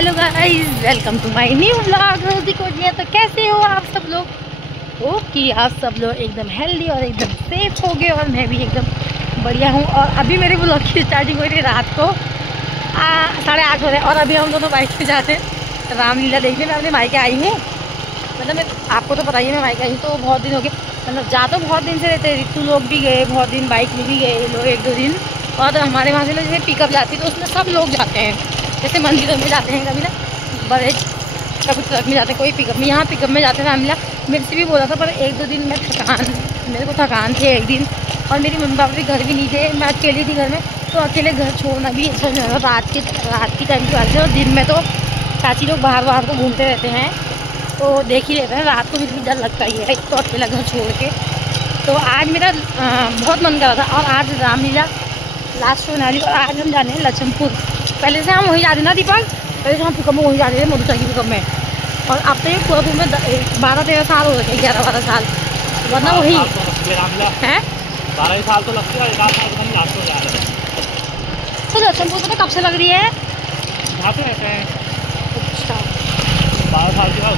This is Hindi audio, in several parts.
Hello guys, welcome to my new vlog रोजी कोटिया। तो कैसे हो आप सब लोग? कि आप सब लोग एकदम हेल्दी और एकदम सेफ हो गए और मैं भी एकदम बढ़िया हूँ। और अभी मेरे व्लॉग की स्टार्टिंग हो रही है रात को 8:30 हो रहे और अभी हम दोनों बाइक पे जाते हैं रामलीला देखने। मैं अपने मायके आई हूँ, मतलब मैं आपको तो पता ही है मैं मायके आई हूँ। तो बहुत दिन हो गए, मतलब जा तो बहुत दिन से रहते। रितु लोग भी गए बहुत दिन, बाइक में भी गए लोग 1-2 दिन। और हमारे वहाँ से लोग जैसे पिकअप जाती है तो उसमें सब लोग जाते हैं, जैसे मंदिरों में जाते हैं कभी ना, बड़े कभी ट्रक में जाते हैं, कोई पिकअप में। यहाँ पिकअप में जाते हैं रामलीला। मेरे से भी बोला था, पर 1-2 दिन में मेरे को थकान थी एक दिन, और मेरी मम्मी पापा भी घर भी नहीं थे, मैं अकेली थी घर में। तो अकेले घर छोड़ना भी अच्छा नहीं होता रात की टाइम की बात है। और दिन में तो चाची लोग बाहर को घूमते रहते हैं, तो देख ही लेते हैं। रात को भी डर लगता ही है, एक तो अकेला घर छोड़ के। तो आज मेरा बहुत मन कर रहा था, और आज रामलीला लास्ट शो वाली। और आज हम जाने हैं लछनपुर। पहले से हम वहीं जा रहे ना दीपक, पहले से हम पिकअप में वहीं जा रहे थे, मधुचा की पिकअप में। और अब तो ये पूरा में 12-13 साल हो गए, 11-12 साल, वरना वही है 12 साल तो लगते हैं। तो लछनपुर में कब से लग रही है? यहाँ पे रहते हैं। अच्छा 12 साल के बाद।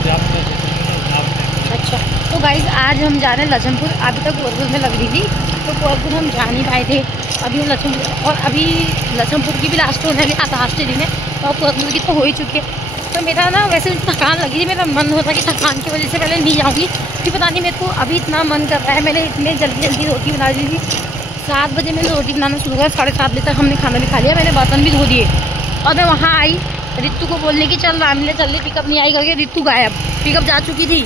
अच्छा, तो गाइस आज हम जा रहे हैं लछनपुर। अभी तक कोरपुर में लग रही थी, तो कोरपुर हम जा नहीं पाए थे। अभी हम लछनपुर, और अभी लछनपुर की भी लास्ट होने वाली लास्ट दिन है, और कोरपुर की तो हो ही चुकी है। तो मेरा ना वैसे थकान लगी थी, मेरा मन होता कि थकान की वजह से पहले नहीं जाऊँगी। फिर पता नहीं मेरे को अभी इतना मन कर रहा है। मैंने इतने जल्दी रोटी बना ली थी। 7 बजे मैंने रोटी बनाना शुरू किया, 7:30 बजे तक हमने खाना भी खा लिया, मैंने बर्तन भी धो दिए। और मैं वहाँ आई रितु को बोलने की चल रामलीला चल रही, पिकअप नहीं आई करके। रितु गायब, पिकअप जा चुकी थी।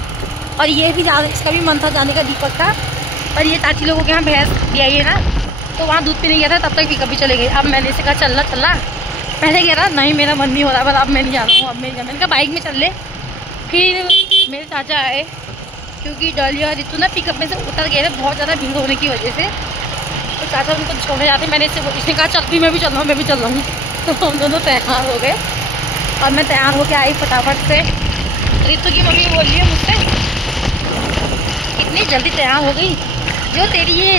और ये भी इसका भी मन था जाने का, दीपक का, पर ये चाची लोगों के यहाँ भैंस भी आई है ना, तो वहाँ दूध पीने गया था, तब तक पिकअप भी चले गए। अब मैंने इसे कहा चलना पहले कह रहा नहीं मेरा मन नहीं हो रहा, पर अब मैं नहीं जा रहा हूँ, अब मैं नहीं जा। मैंने कहा बाइक में चल ले। फिर मेरे चाचा आए, क्योंकि डॉली और रितु ना पिकअप में से उतर गए थे बहुत ज़्यादा भीड़ होने की वजह से। तो चाचा उनको छोड़ने जाते, मैंने इसने कहा चल भी मैं भी चल रहा हूँ, मैं भी चल रहा हूँ। तो हम दोनों तैयार हो गए, और मैं तैयार होकर आई फटाफट से। रितु की मम्मी बोल रही है मुझसे, इतनी जल्दी तैयार हो गई, जो तेरी ये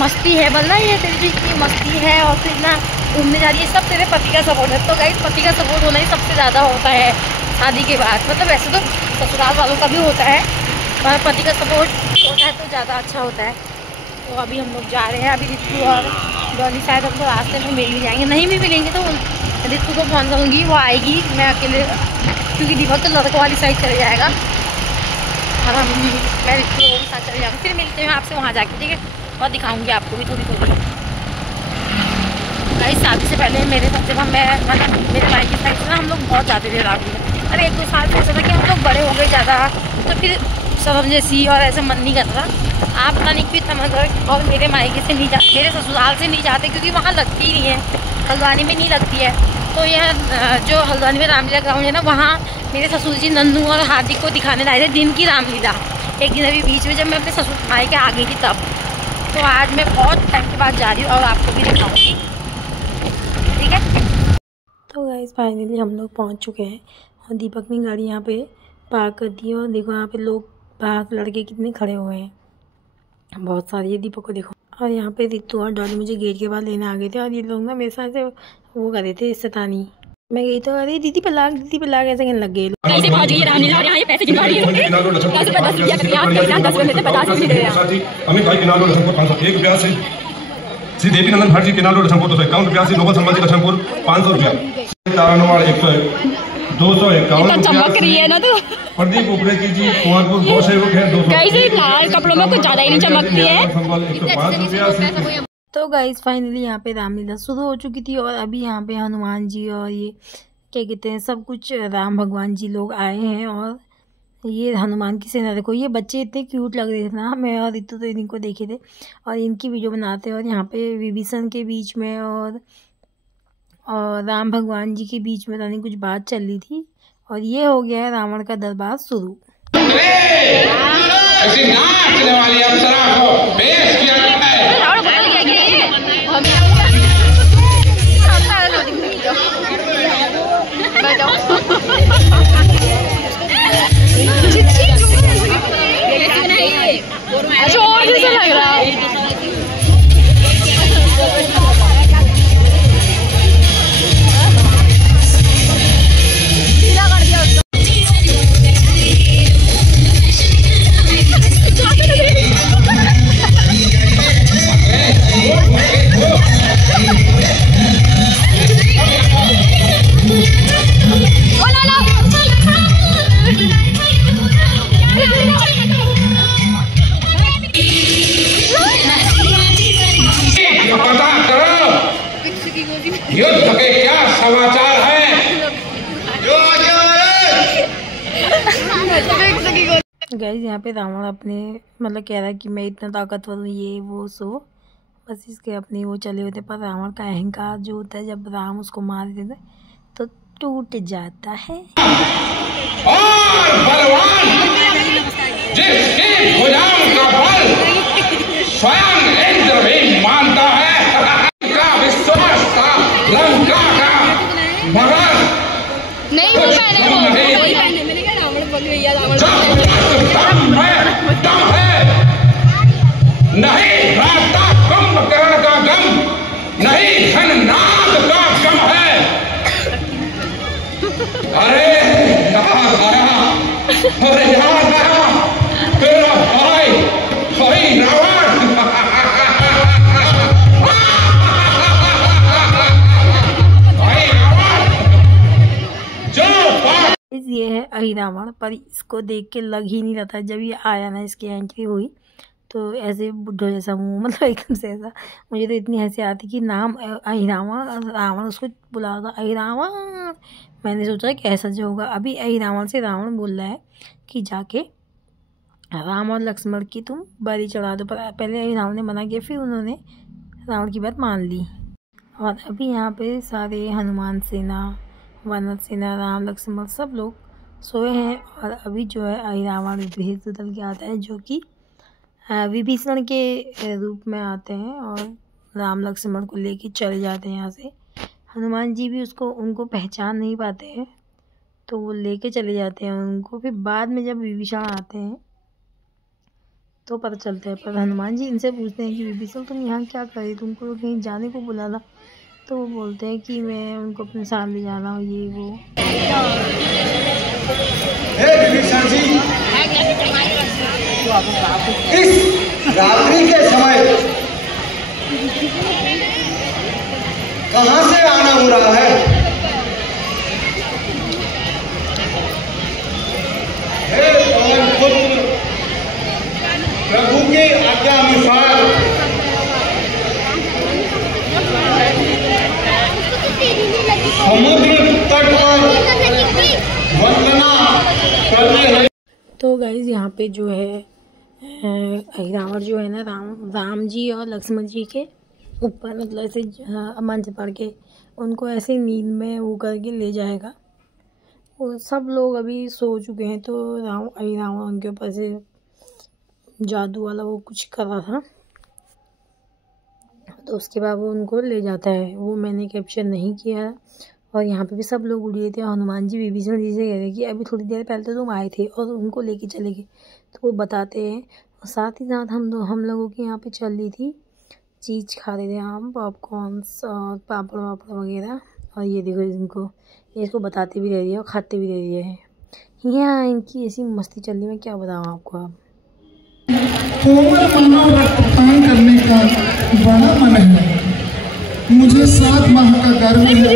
मस्ती है बोलना, ये तेरी जो इतनी मस्ती है और फिर ना घूमने जा रही है, सब तेरे पति का सपोर्ट है। तो गाइस पति का सपोर्ट होना ही सबसे ज़्यादा होता है शादी के बाद। मतलब वैसे तो ससुराल वालों का भी होता है, पर पति का सपोर्ट होता है तो ज़्यादा अच्छा होता है। तो अभी हम लोग जा रहे हैं। अभी रितु और डॉली शायद हमको रास्ते में मिल भी जाएंगे, नहीं भी मिलेंगे तो रितु को फ़ोन करूँगी, वो आएगी। मैं अकेले, क्योंकि दीपक तो लड़कों वाली साइड चले जाएगा, और मैं रितु लोगों के साथ चले जाऊँगी। फिर मिलते हैं आपसे वहाँ जाके, ठीक है? और दिखाऊँगी आपको भी थोड़ी। गाइस शादी से पहले मेरे साथ जब मैं मेरे भाई की साइड से ना हम लोग बहुत जाते थे रामलीला। अरे 1-2 साल से ऐसा था कि हम लोग बड़े हो गए ज़्यादा, तो फिर शर्म जैसी और ऐसा मन नहीं करता। आप पता नहीं क्यों इतना मन कर। और मेरे मायके से नहीं जाते, मेरे ससुराल से नहीं जाते, क्योंकि वहाँ लगती ही नहीं है, हल्द्वानी में नहीं लगती है। तो यह जो हल्द्वानी में रामलीला ग्राउंड है ना, वहाँ मेरे ससुर जी नन्नू और हार्दिक को दिखाने लाए थे दिन की रामलीला। एक दिन अभी बीच में जब मैं अपने ससुर मायके आ गई थी तब। तो आज मैं बहुत टाइम के बाद जा रही हूँ और आपको भी दिखाऊँगी, ठीक है? तो गाइस फाइनली हम लोग पहुँच चुके हैं, और दीपक ने गाड़ी यहाँ पे पार्क कर दी है। और देखो यहाँ पे लोग बाहर लड़के कितने खड़े हुए हैं, बहुत सारे। ये दीपक को देखो। और यहाँ पे रितु और डॉली मुझे गेट के बाद लेने आ गए थे, और ये लोग ना मेरे साथ से वो कर रहे थे शैतानी। मैं गई तो अरे दीदी पे लाग ऐसे कहने लग गए। कैसे भाग गई रामलीला, और यहाँ ये पैसे गिनवा रही है। कैसे 10 रुपया करके आप पैसा 10 रुपये में 50 रुपये दे रहे हैं। अमित भाई किनारो लखनपुर 501 रुपया से, श्री देवी नंदन भट्ट जी किनारो लखनपुर 251 रुपया से, नोबल संबंधी लखनपुर 500 रुपया, तारानवाड़ 251 चमक रही है ना। तो प्रदीप उपरे की जी कुंवरपुर 2 सेवक है 200। कैसे लाल कपड़ों में कुछ ज्यादा ही नहीं चमकती है। 105 रुपया से। तो गाइस फाइनली यहाँ पे रामलीला शुरू हो चुकी थी, और अभी यहाँ पे हनुमान जी और ये क्या कहते हैं सब कुछ राम भगवान जी लोग आए हैं। और ये हनुमान की सेना देखो, ये बच्चे इतने क्यूट लग रहे थे ना, मैं और रितु तो इनको देखे थे और इनकी वीडियो बनाते। और यहाँ पे विभीषण के बीच में और राम भगवान जी के बीच में कुछ बात चल रही थी, और ये हो गया है रावण का दरबार शुरू। चोर जैसा लग रहा है। गाइस यहाँ पे रावण अपने मतलब कह रहा है कि मैं इतना ताकतवर हूँ, ये वो सो बस इसके अपने वो चले होते। पर रावण का अहंकार जो होता है, जब राम उसको मार देते तो टूट जाता है। और बलवान जिसकी भुजाओं का बल स्वयं इंद्र भी मानता है, का विश्वास था लंका का, मगर नहीं वो पहने वो वही पहने। मैंने कहा रावण बोल भैया रावण दम है, नहीं राता कुंभकर्ण का गम, नहीं घननाद का गम है। अरे याद आया, अरे याद आया तेरा भाई भाई रावण। भाई रावण जो ये है अहिरावण, पर इसको देख के लग ही नहीं रहा था। जब ये आया ना, इसकी एंट्री हुई तो ऐसे बुढ़ो जैसा मुँह, मतलब एकदम से ऐसा। मुझे तो इतनी हंसी आती कि नाम अहिरावण, रावण उसको बुला रहा था अहिरावण। मैंने सोचा कि ऐसा जो होगा। अभी अहिरावण से रावण बोल रहा है कि जाके राम और लक्ष्मण की तुम बलि चढ़ा दो। पर पहले अहिरावण ने मना किया, फिर उन्होंने रावण की बात मान ली। और अभी यहाँ पे सारे हनुमान सेना, वानर सेना, राम लक्ष्मण सब लोग सोए हैं। और अभी जो है अहिरावण भेद बदल के आता है, जो कि विभीषण के रूप में आते हैं और राम लक्ष्मण को लेके चले जाते हैं यहाँ से। हनुमान जी भी उनको पहचान नहीं पाते हैं, तो वो लेके चले जाते हैं उनको। फिर बाद में जब विभीषण आते हैं तो पता चलता है। पर हनुमान जी इनसे पूछते हैं कि विभीषण तुम यहाँ क्या कर रहे, तुमको कहीं जाने को बुला था। तो वो बोलते हैं कि मैं उनको अपने साथ ले जा रहा हूँ, ये वो। विभीषण जी, इस रात्रि के समय कहाँ से आना हो रहा है? हे पवन पुत्र, प्रभु की आज्ञा अनुसार समुद्र तट पर वंदना करने है। तो गाइज यहाँ पे जो है अहिरावण जो है ना, राम जी और लक्ष्मण जी के ऊपर मतलब ऐसे मंच पड़ के उनको ऐसे नींद में वो करके ले जाएगा। वो सब लोग अभी सो चुके हैं, तो अहिरावण उनके ऊपर से जादू वाला वो कुछ कर रहा था। तो उसके बाद वो उनको ले जाता है, वो मैंने कैप्चर नहीं किया। और यहाँ पे भी सब लोग उड़े थे। हनुमान जी विभीषण जी से कह रहे कि अभी थोड़ी देर पहले तो तुम आए थे और उनको लेके चले गए। तो वो बताते हैं। और साथ ही साथ हम लोगों की यहाँ पे चल रही थी चीज़, खा रहे थे हम पॉपकॉर्न्स और पापड़ वापड़ वगैरह। और ये देखो इनको, ये इसको बताते भी रह रही है और खाते भी रह रही है। यहाँ इनकी ऐसी मस्ती चल रही है, मैं क्या बताऊँ आपको। अब कोमल मानव रक्तपान करने का बड़ा मन है। मुझे 7 माह का गर्भ है,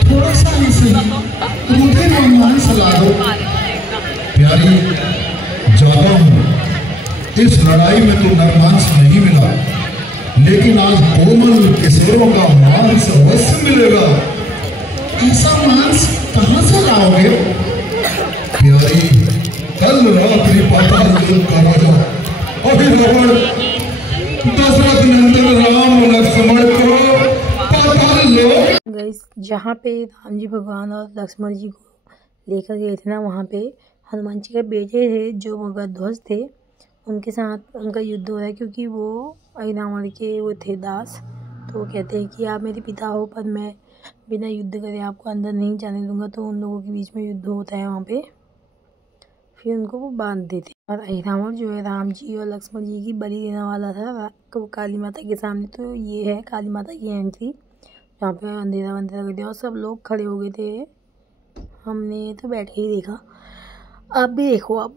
थोड़ा सा ही सही रूखे रोमांस ला दो। प्यारी, जाता हूँ, इस लड़ाई में तो नरमांस नहीं मिला, लेकिन आज कोमल किशोरों का मांस अवश्य मिलेगा। ऐसा मांस कहाँ से लाओगे? प्यारी, कल रात्रि पाताल लोक का राजा अहिरावण दशरथ नंदन राम लक्ष्मण को पाताल लोक। गाइस जहाँ पे राम जी भगवान और लक्ष्मण जी को लेकर गए थे ना, वहाँ पे हनुमान जी के बेटे थे जो मगधध्वज थे, उनके साथ उनका युद्ध हो रहा है। क्योंकि वो अहिरावण के वो थे दास। तो वो कहते हैं कि आप मेरे पिता हो, पर मैं बिना युद्ध करे आपको अंदर नहीं जाने दूंगा। तो उन लोगों के बीच में युद्ध होता है वहाँ पे, फिर उनको वो बांध देते। और अहिरावण जो है राम जी और लक्ष्मण जी की बलि देने वाला था काली माता के सामने। तो ये है काली माता की एंट्री, जहाँ पे अंधेरा वंधेरा कर दिया और सब लोग खड़े हो गए थे। हमने तो बैठ के ही देखा, आप भी देखो अब।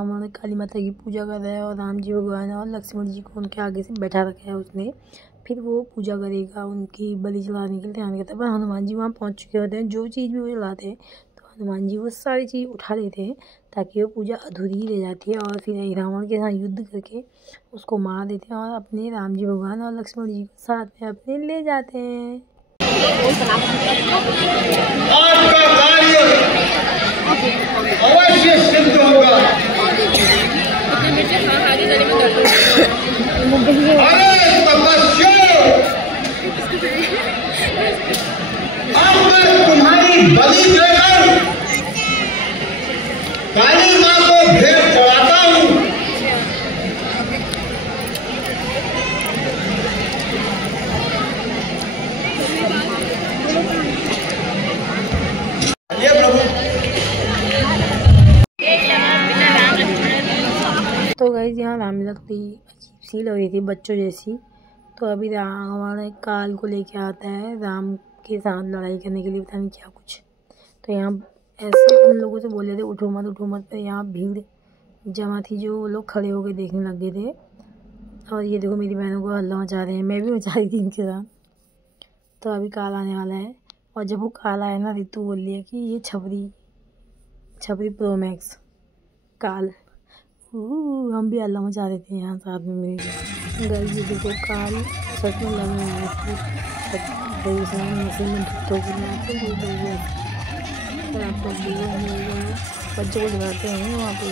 रावण काली माता की पूजा कर रहा है और राम जी भगवान और लक्ष्मण जी को उनके आगे से बैठा रखा है उसने। फिर वो पूजा करेगा, उनकी बलि चढ़ाने के लिए तैयार करता है। पर हनुमान जी वहाँ पहुँच चुके होते हैं। जो चीज़ भी वो चलाते हैं तो हनुमान जी वो सारी चीज़ उठा लेते हैं ताकि वो पूजा अधूरी रह जाती है। और फिर रावण के साथ युद्ध करके उसको मार देते हैं और अपने राम जी भगवान और लक्ष्मण जी को साथ में अपने ले जाते हैं। आपका कार्य अवश्य सिद्ध होगा। अरे तपस्या, अब मैं तुम्हारी बलि देकर काली माँ को भेंट चढ़ाता हूँ। ये प्रभु। तो गाइस यहाँ रामलीला थोड़ी अजीब सी लग रही थी, बच्चों जैसी। तो अभी रावण काल को लेके आता है राम के साथ लड़ाई करने के लिए, पता नहीं क्या कुछ। तो यहाँ ऐसे उन लोगों से बोले थे उठो मत। पर यहाँ भीड़ जमा थी जो वो लोग खड़े होकर देखने लग गए थे। और ये देखो मेरी बहनों को हल्ला मचा रहे हैं, मैं भी मचा रही थी इनके साथ। तो अभी काल आने वाला है और जब वो काल आया ना रितु बोल रही है कि ये छबरी प्रो मैक्स काल। हम भी हल्ला मचा रहे थे यहाँ साथ में मेरे गर्ल जी। देखो काल सच में लग रहा है बच्चों को दिखाते हैं वहाँ पे।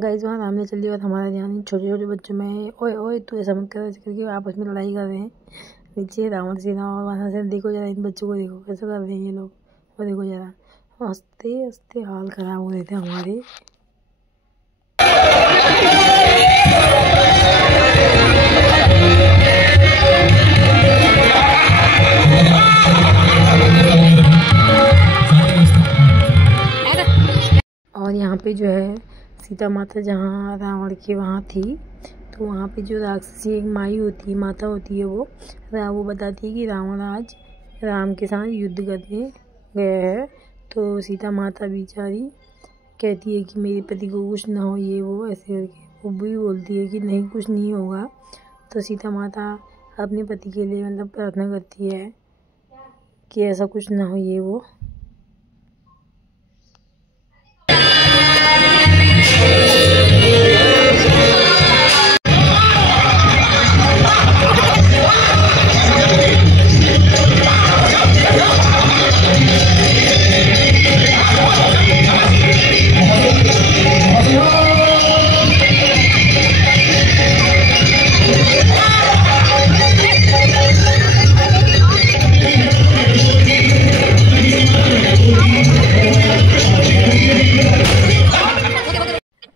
गाइस वहाँ रामलीला चल रही है और हमारा ध्यान छोटे छोटे बच्चों में ओए ओए तू ऐसा मत कर, करके आपस में लड़ाई कर रहे हैं नीचे रावण सेना। और वहाँ से देखो जरा इन बच्चों को, देखो कैसे कर रहे हैं ये लोग। और देखो जरा हंसते हंसते हाल खराब हो रहे थे हमारे। और यहाँ पे जो है सीता माता जहाँ रावण की वहाँ थी, तो वहाँ पे जो राक्षसी एक माई होती है, माता होती है, वो बताती है कि रावण आज राम के साथ युद्ध करने गया है। तो सीता माता बेचारी कहती है कि मेरे पति को कुछ ना हो, ये वो ऐसे करके वो भी बोलती है कि नहीं कुछ नहीं होगा। तो सीता माता अपने पति के लिए मतलब प्रार्थना करती है कि ऐसा कुछ ना हो, ये वो।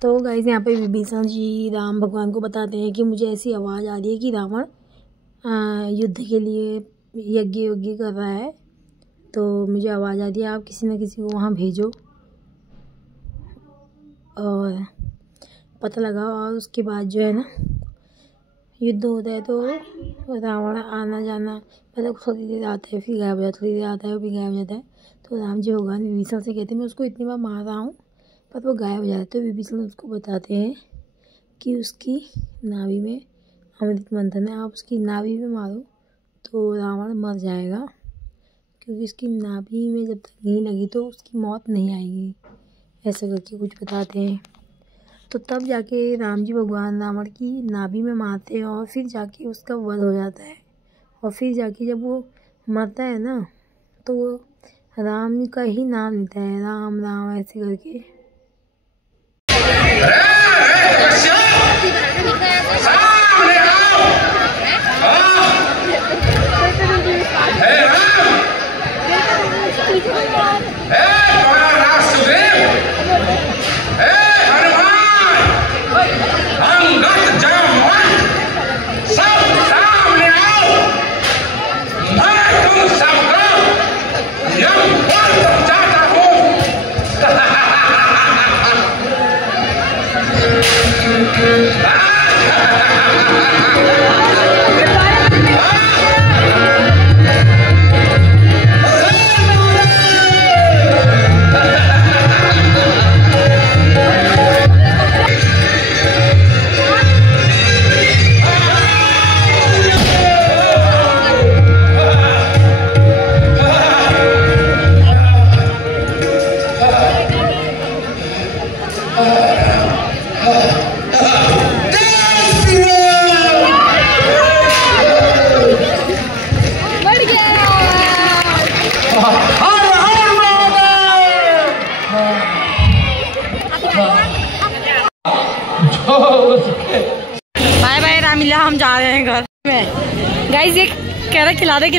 तो गाइस यहाँ पे विभीषण जी राम भगवान को बताते हैं कि मुझे ऐसी आवाज़ आ रही है कि रावण युद्ध के लिए यज्ञ कर रहा है, तो मुझे आवाज़ आ रही है, आप किसी न किसी को वहाँ भेजो। और पता लगा और उसके बाद जो है ना युद्ध होता है। तो रावण आना जाना मतलब थोड़ी देर आता है फिर गायब हो जाता है, थोड़ी देर आता है फिर गायब हो जाता है। तो राम जी भगवान विभीषण से कहते हैं मैं उसको इतनी बार मार रहा हूँ पर वो गायब हो जाता है। तो विभीषण उसको बताते हैं कि उसकी नाभि में अमृत मंथन है, आप उसकी नाभि में मारो तो रावण मर जाएगा, क्योंकि उसकी नाभि में जब तक नहीं लगी तो उसकी मौत नहीं आएगी, ऐसा करके कुछ बताते हैं। तो तब जाके राम जी भगवान रावण की नाभि में मारते हैं और फिर जाके उसका वध हो जाता है। और फिर जाके जब वो मरता है ना तो वो राम का ही नाम लेता है, राम राम ऐसे करके। बाय बाय रामिला, हम जा रहे हैं घर में। गाइस ये कह रहा खिला दे